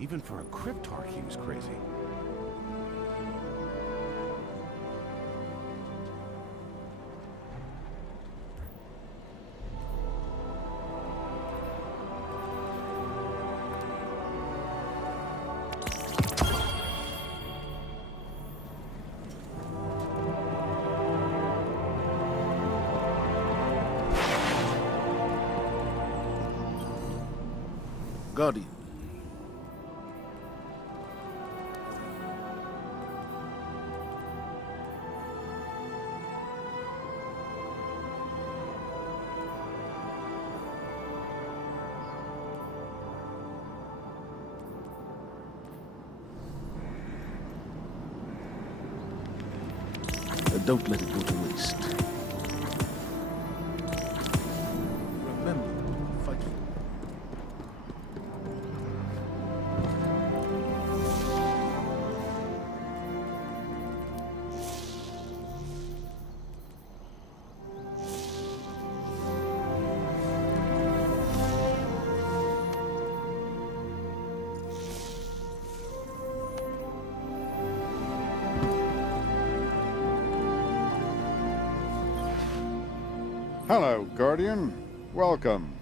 Even for a Cryptarch, he was crazy. Guardian. Don't let it go to waste. Remember, fight. Hello, Guardian. Welcome.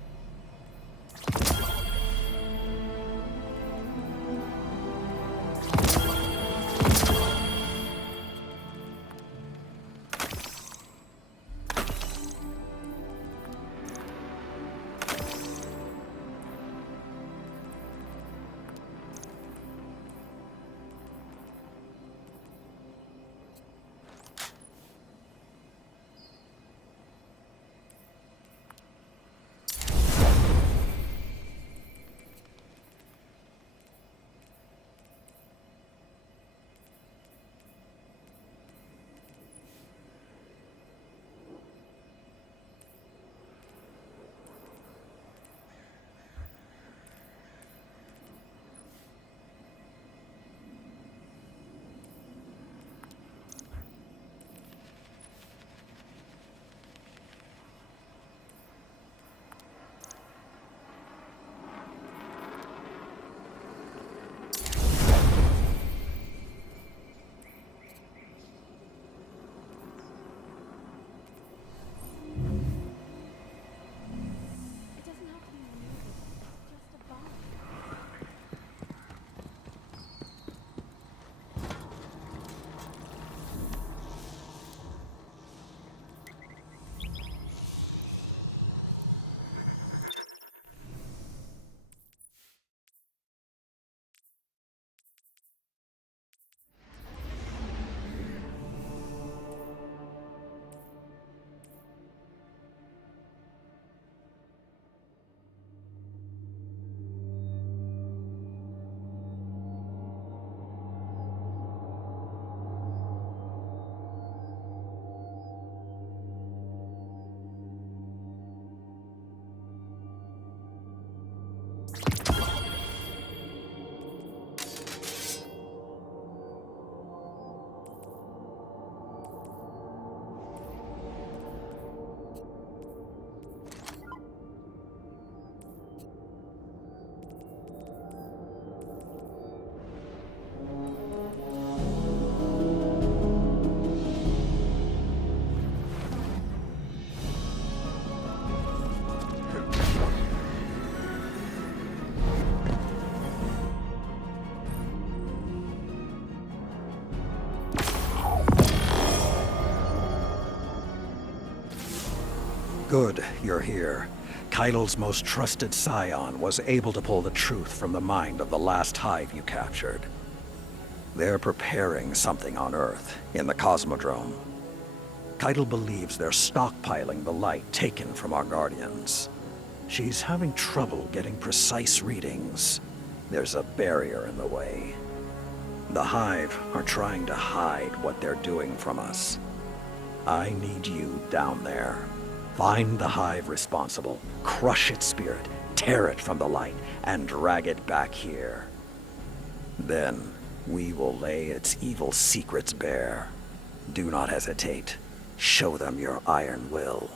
It doesn't have to be removed. Just a bomb. Good, you're here. Keidel's most trusted scion was able to pull the truth from the mind of the last hive you captured. They're preparing something on Earth, in the Cosmodrome. Keidel believes they're stockpiling the light taken from our Guardians. She's having trouble getting precise readings. There's a barrier in the way. The Hive are trying to hide what they're doing from us. I need you down there. Find the Hive responsible, crush its spirit, tear it from the light, and drag it back here. Then, we will lay its evil secrets bare. Do not hesitate. Show them your iron will.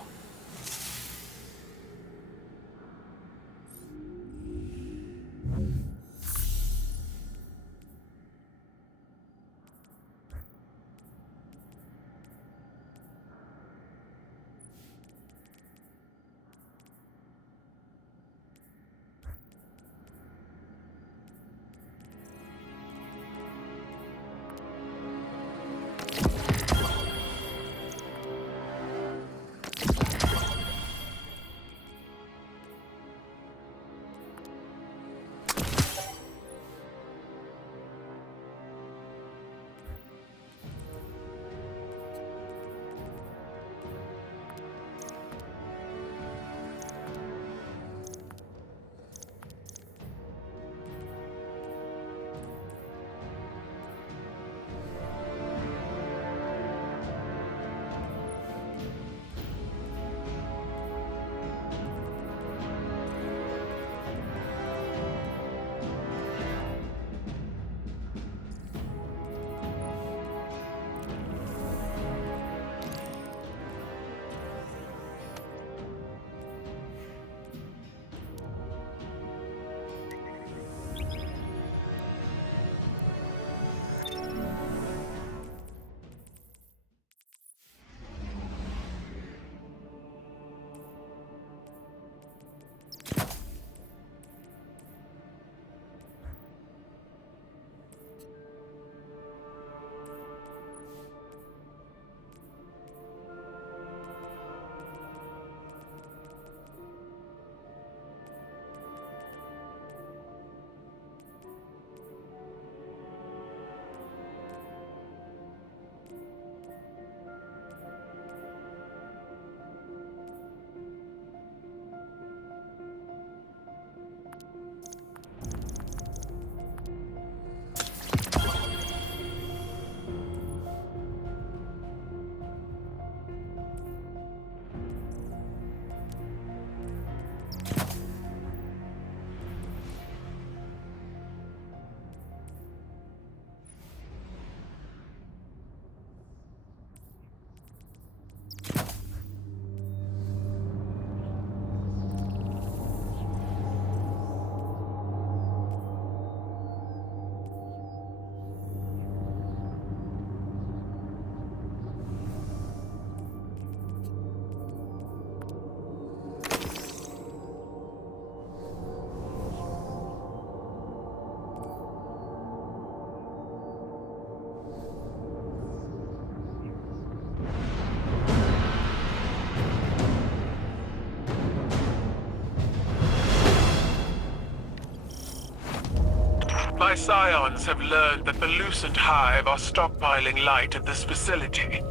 My scions have learned that the Lucent Hive are stockpiling light at this facility.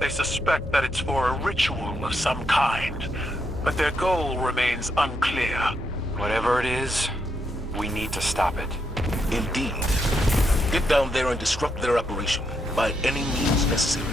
They suspect that it's for a ritual of some kind, but their goal remains unclear. Whatever it is, we need to stop it. Indeed. Get down there and disrupt their operation by any means necessary.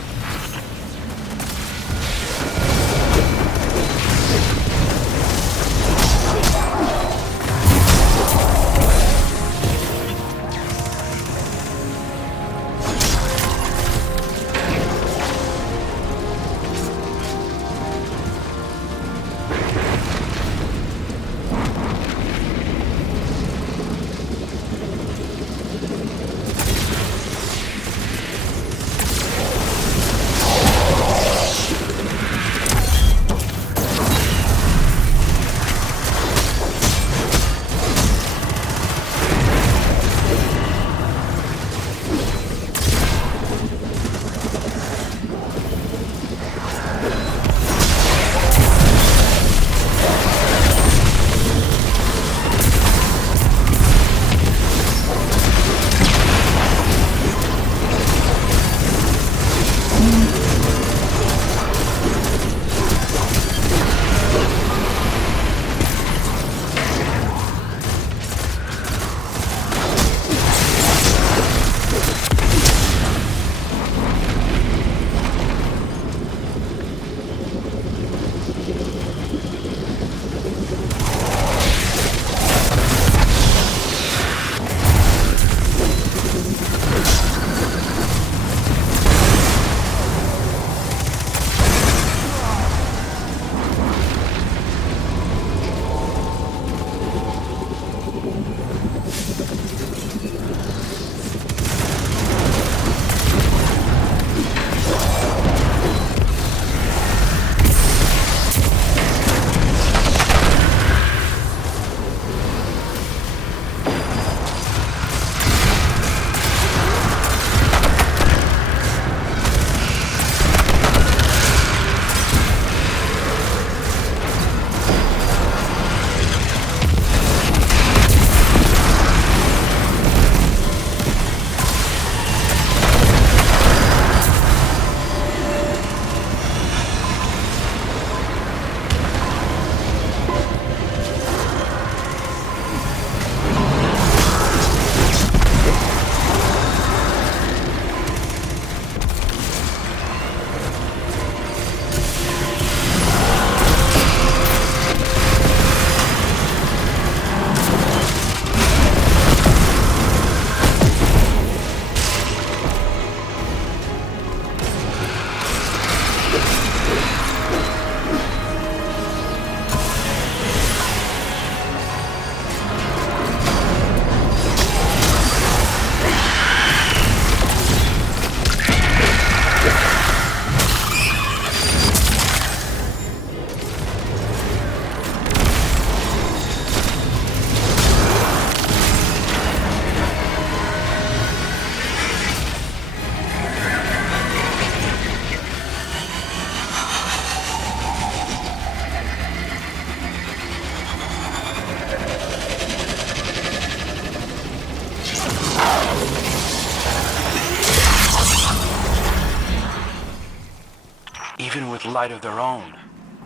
Even with light of their own,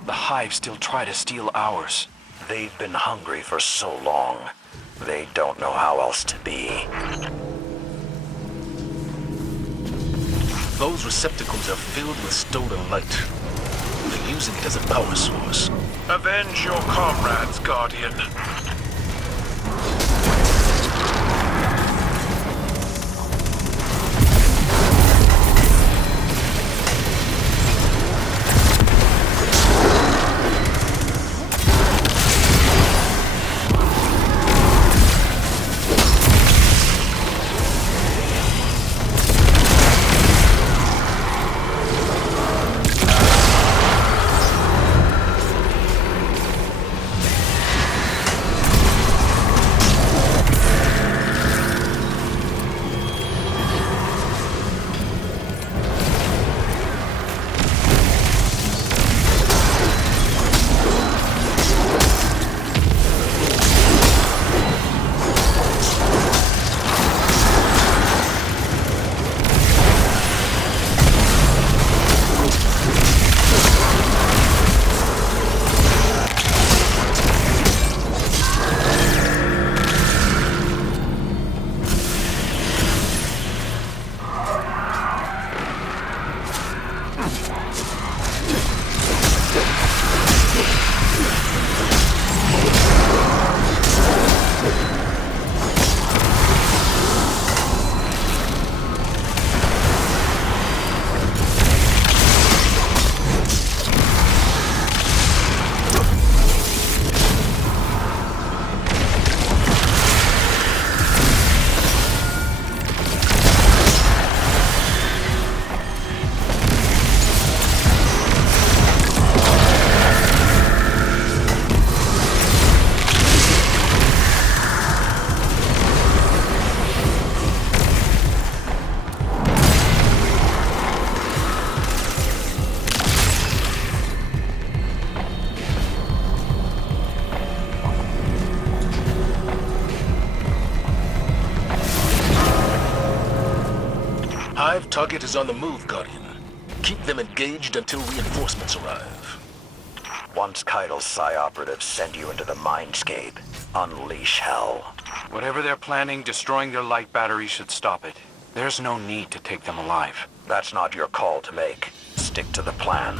the Hive still try to steal ours. They've been hungry for so long. They don't know how else to be. Those receptacles are filled with stolen light. They're using it as a power source. Avenge your comrades, Guardian. Hive target is on the move, Guardian. Keep them engaged until reinforcements arrive. Once Keitel's Psi operatives send you into the mindscape, unleash hell. Whatever they're planning, destroying their light battery should stop it. There's no need to take them alive. That's not your call to make. Stick to the plan.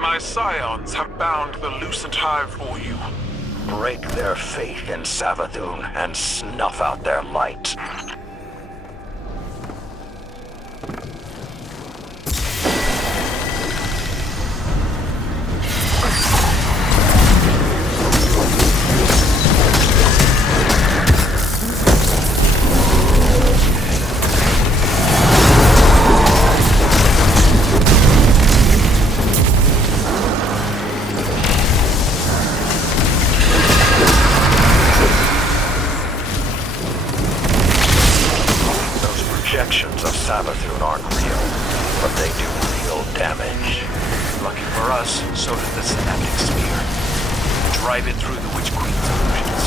My scions have bound the Lucent Hive for you. Break their faith in Savathun and snuff out their light. Projections of Savathun aren't real, but they do real damage. Lucky for us, so did the Synaptic Sphere. Drive it through the Witch Queen's illusions.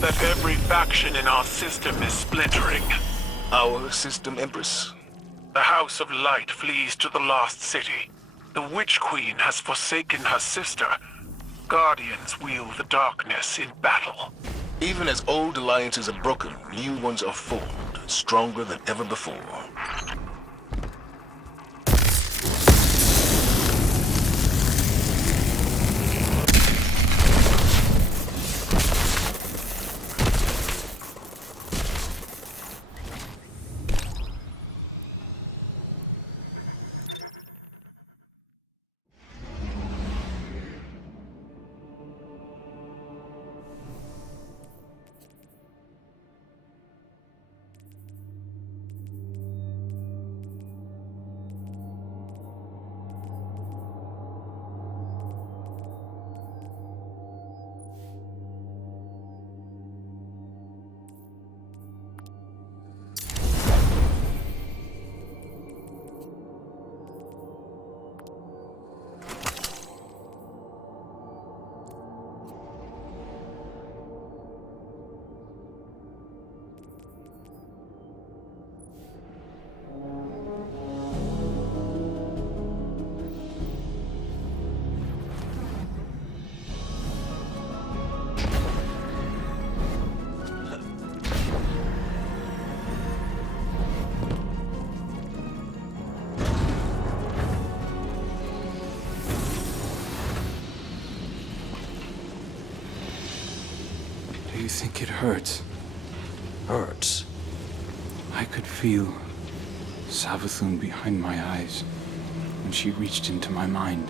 That every faction in our system is splintering. Our system, Empress? The House of Light flees to the Lost City. The Witch Queen has forsaken her sister. Guardians wield the darkness in battle. Even as old alliances are broken, new ones are formed, stronger than ever before. you think it hurts? Hurts? I could feel Savathun behind my eyes when she reached into my mind.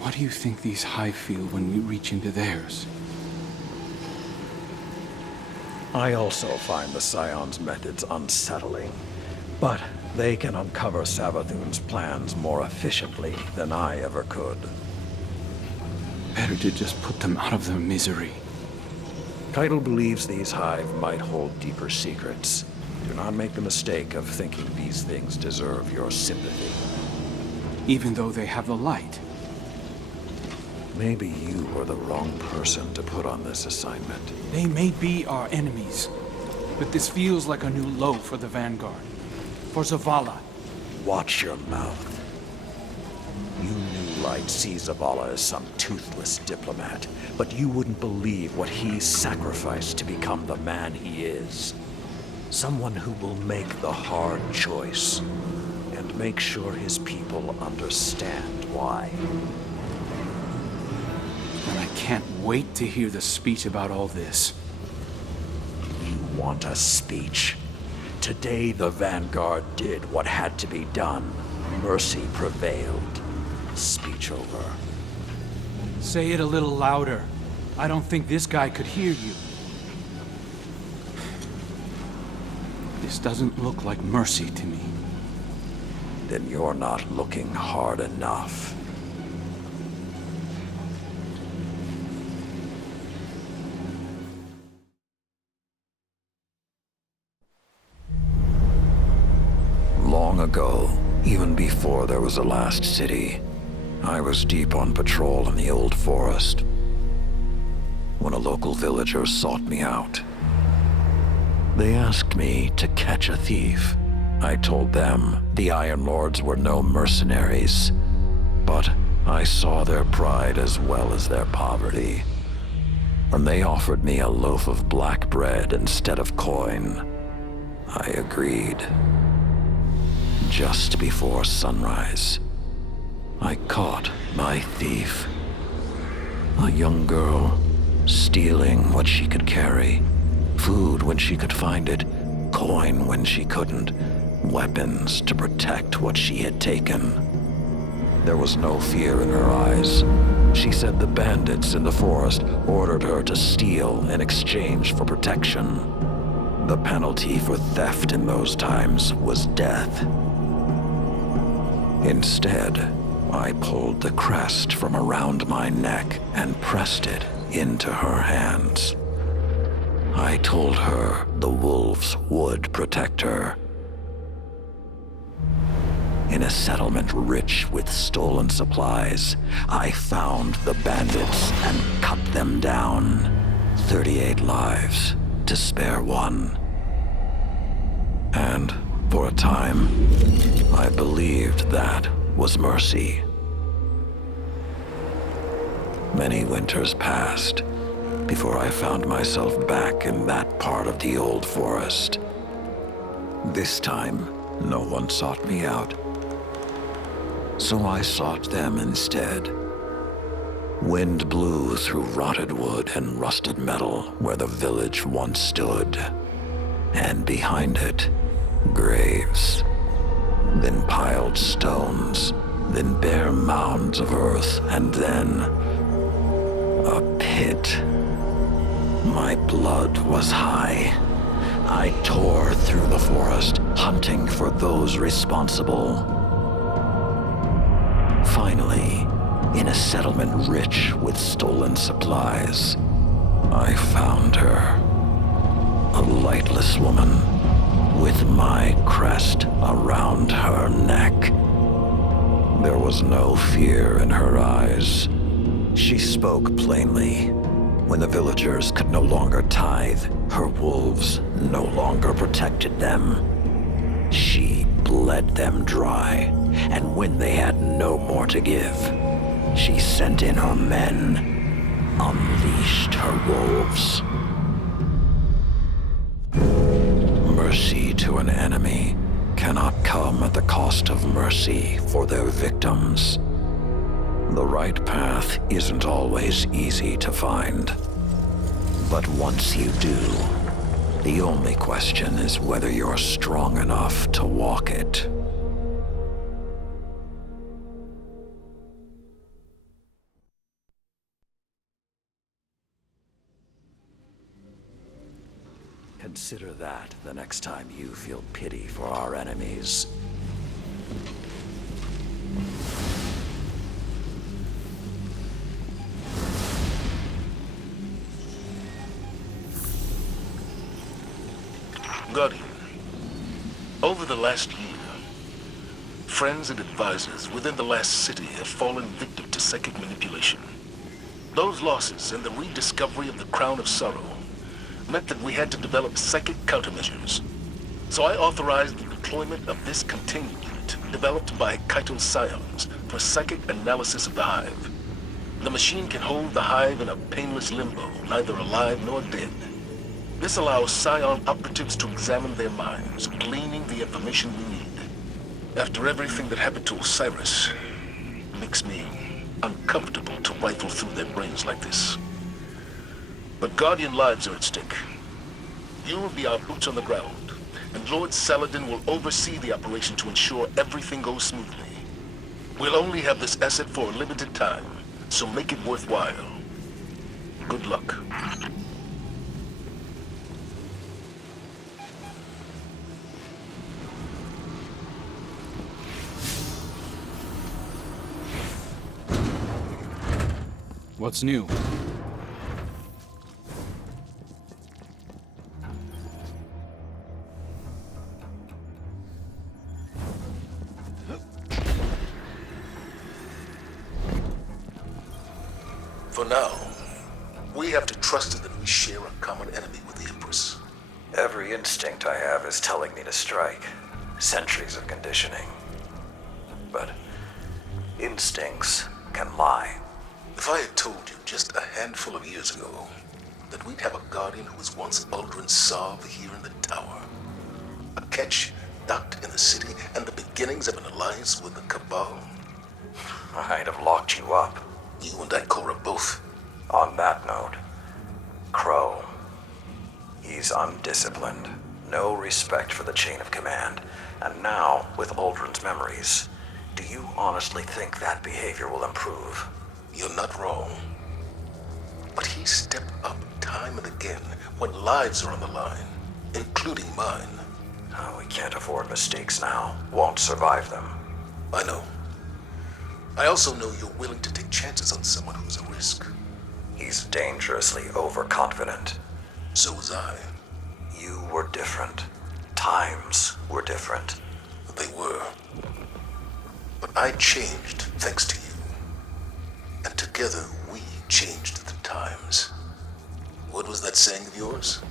What do you think these Hive feel when we reach into theirs? I also find the Scion's methods unsettling, but they can uncover Savathun's plans more efficiently than I ever could. Better to just put them out of their misery. Keitel believes these Hive might hold deeper secrets. Do not make the mistake of thinking these things deserve your sympathy. Even though they have the light. Maybe you were the wrong person to put on this assignment. They may be our enemies, but this feels like a new low for the Vanguard. For Zavala. Watch your mouth. You New Light see Zavala as some toothless diplomat, but you wouldn't believe what he sacrificed to become the man he is. Someone who will make the hard choice, and make sure his people understand why. And I can't wait to hear the speech about all this. You want a speech? Today the Vanguard did what had to be done. Mercy prevailed. Speech over. Say it a little louder. I don't think this guy could hear you. This doesn't look like mercy to me. Then you're not looking hard enough. Long ago, even before there was a last city, I was deep on patrol in the old forest when a local villager sought me out. They asked me to catch a thief. I told them the Iron Lords were no mercenaries, but I saw their pride as well as their poverty. When they offered me a loaf of black bread instead of coin, I agreed. Just before sunrise, I caught my thief. A young girl, stealing what she could carry. Food when she could find it, coin when she couldn't, weapons to protect what she had taken. There was no fear in her eyes. She said the bandits in the forest ordered her to steal in exchange for protection. The penalty for theft in those times was death. Instead, I pulled the crest from around my neck and pressed it into her hands. I told her the wolves would protect her. In a settlement rich with stolen supplies, I found the bandits and cut them down. 38 lives to spare one. And for a time, I believed that was mercy. Many winters passed before I found myself back in that part of the old forest. This time, no one sought me out. So I sought them instead. Wind blew through rotted wood and rusted metal where the village once stood. And behind it, graves. Then piled stones. Then bare mounds of earth. And then a pit. My blood was high. I tore through the forest, hunting for those responsible. Finally, in a settlement rich with stolen supplies, I found her. A lightless woman with my crest around her neck. There was no fear in her eyes. She spoke plainly. When the villagers could no longer tithe, her wolves no longer protected them. She bled them dry, and when they had no more to give, she sent in her men, unleashed her wolves. Mercy to an enemy cannot come at the cost of mercy for their victims. The right path isn't always easy to find. But once you do, the only question is whether you're strong enough to walk it. Consider that the next time you feel pity for our enemies. Guardian, over the last year, friends and advisors within the last city have fallen victim to psychic manipulation. Those losses and the rediscovery of the Crown of Sorrow meant that we had to develop psychic countermeasures. So I authorized the deployment of this containment unit developed by Kaito Scions for psychic analysis of the Hive. The machine can hold the Hive in a painless limbo, neither alive nor dead. This allows Scion operatives to examine their minds, gleaning the information we need. After everything that happened to Osiris, it makes me uncomfortable to rifle through their brains like this. But Guardian lives are at stake. You will be our boots on the ground, and Lord Saladin will oversee the operation to ensure everything goes smoothly. We'll only have this asset for a limited time, so make it worthwhile. Good luck. What's new? For now, we have to trust that we share a common enemy with the Empress. Every instinct I have is telling me to strike. Centuries of conditioning. But instincts can lie. If I had told you just a handful of years ago that we'd have a Guardian who was once Uldren Sov here in the tower, a Ketch docked in the city, and the beginnings of an alliance with the Cabal, I'd have locked you up. you and Ikora both. On that note, Crow. He's undisciplined. No respect for the chain of command. And now, with Uldren's memories, do you honestly think that behavior will improve? You're not wrong. But he stepped up time and again when lives are on the line, including mine. Oh, we can't afford mistakes now. Won't survive them. I know. I also know you're willing to take chances on someone who's a risk. He's dangerously overconfident. So was I. You were different. Times were different. They were. But I changed thanks to you. And together we changed the times. What was that saying of yours?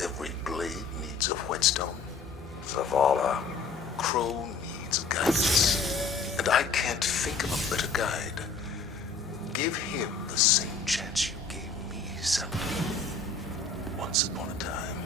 Every blade needs a whetstone. Zavala. Crow needs guidance. And I can't think of a better guide. Give him the same chance you gave me, Saladin. Once upon a time.